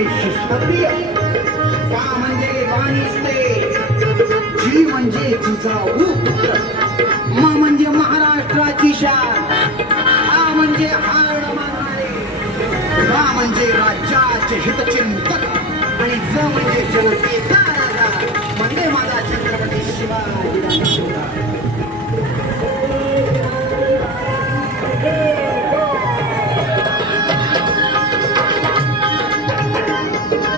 म्हणजे शिस्तप्रिय, वा म्हणजे वाणिस्ते, जी म्हणजे जिजाऊ पुत्र, म म्हणजे महाराष्ट्राची शान, हा म्हणजे हाड मानणारे, रा म्हणजे राज्याचे हितचिंतक आणि ज म्हणजे जनतेचा राजा म्हणजे माझा छत्रपती शिवाजी.